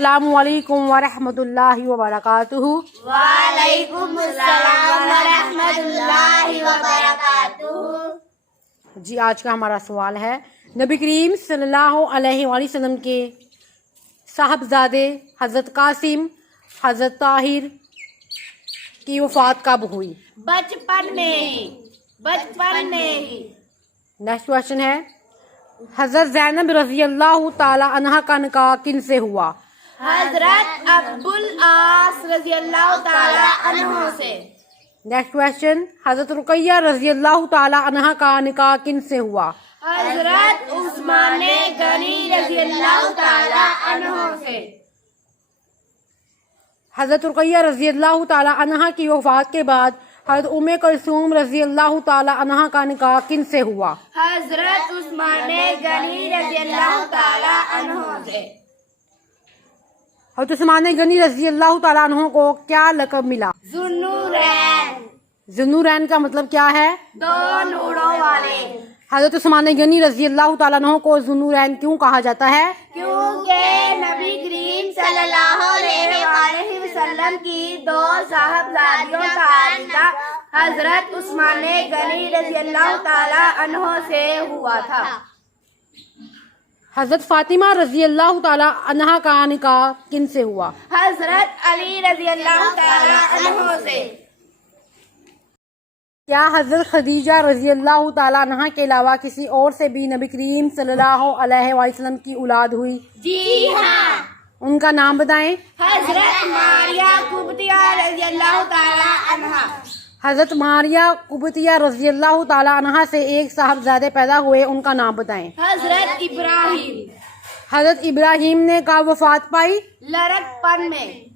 السلام علیکم ورحمۃ اللہ وبرکاتہ۔ وعلیکم السلام ورحمۃ اللہ وبرکاتہ۔ جی آج کا ہمارا سوال ہے، نبی کریم صلی اللہ علیہ وآلہ وسلم کے صاحبزادے حضرت قاسم حضرت طاہر کی وفات کب ہوئی؟ بچپن میں ہی۔ نیکسٹ کوشچن ہے، حضرت زینب رضی اللہ تعالی عنہا کا نکاح کن سے ہوا؟ حضرت ابو العاص رضی اللہ تعالی عنہ سے۔ نیکسٹ کوشچن، حضرت رقیہ رضی اللہ تعالی عنہا کا نکاح کن سے ہوا؟ حضرت عثمان غنی رضی اللہ تعالی عنہ سے۔ حضرت رقیہ رضی اللہ تعالی عنہا کی وفات کے بعد حضرت ام کلثوم رضی اللہ تعالی عنہا کا نکاح کن سے ہوا؟ حضرت عثمان غنی رضی اللہ تعالی عنہ سے۔ حضرت عثمان غنی رضی اللہ تعالیٰ عنہ کو کیا لقب ملا؟ ذوالنورین، ذوالنورین کا مطلب کیا ہے؟ دو نوروں والے۔ حضرت عثمان غنی رضی اللہ تعالیٰ عنہ کو ذوالنورین کیوں کہا جاتا ہے؟ کیونکہ نبی کریم صلی اللہ علیہ وآلہ وسلم کی دو صاحبزادیوں کا عقیقہ حضرت عثمان غنی رضی اللہ تعالی عنہ سے ہوا تھا۔ حضرت فاطمہ رضی اللہ تعالیٰ عنہا کا نکاح کن سے ہوا؟ حضرت علی رضی اللہ تعالی عنہ سے۔ کیا حضرت خدیجہ رضی اللہ تعالیٰ عنہا کے علاوہ کسی اور سے بھی نبی کریم صلی اللہ علیہ وآلہ وسلم کی اولاد ہوئی؟ جی ہاں، ان کا نام بتائیں۔ حضرت ماریہ قبطیہ رضی اللہ تعالی عنہ۔ حضرت ماریہ قبطیہ رضی اللہ تعالیٰ عنہا سے ایک صاحبزادے پیدا ہوئے، ان کا نام بتائیں۔ حضرت ابراہیم، حضرت ابراہیم نے کب وفات پائی؟ لڑکپن میں۔